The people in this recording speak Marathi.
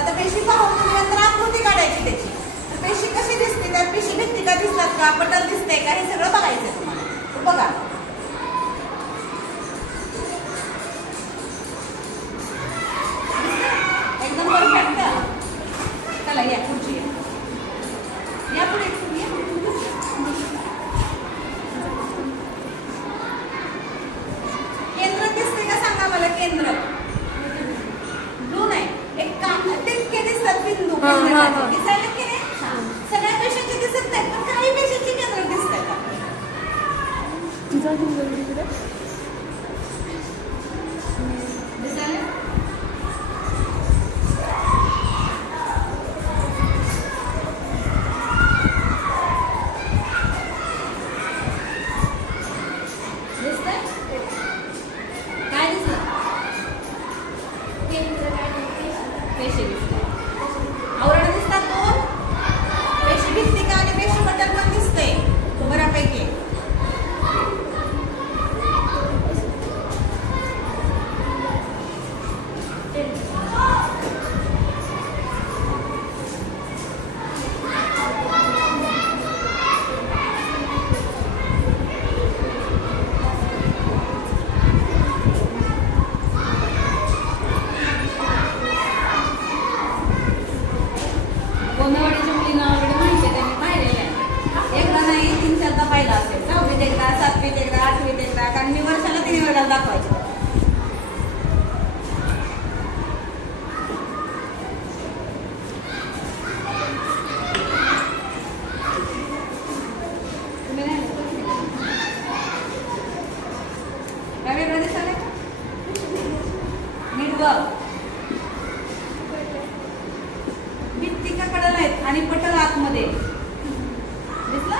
आता पेशी पाहून तुम्ही नंतर आकृती काढायची त्याची. तर पेशी कशी दिसते, त्यात पेशी भित्तिका दिसतात का, पटल दिसते का, हे सगळं बघायचं तुम्हाला. तर बघा एकदम परफेक्ट. चला या पुढची या पुढे केंद्र दिसते का सांगा मला. केंद्र ब्लू नाही, एक टिपके दिसतात बिंदू दिसायला की नाही. सगळ्या पेशांची दिसत नाही पण काही पेशांची केंद्र दिसतात. दिसायला पेशी दिसतात. आवरण दिसतात दोन. पेशी भित्तिका आणि पेशी पटल पण दिसते बऱ्यापैकी. गोंधळवाडीच्या मुलींना ऑलरेडी माहिती आहे, त्यांनी पाहिलेलं आहे. एकदा नाही 3-4दा पाहिला असेल. 6वीत एकदा, 7वीत एकदा, 8वीत एकदा, कारण मी वर्षाला 3 वेळा दाखवायचे. तुम्ही नाही काय वेगळं दिसायला नीट बघ. भित्तिका कडल आहेत आणि पटल आतमध्ये दिसला.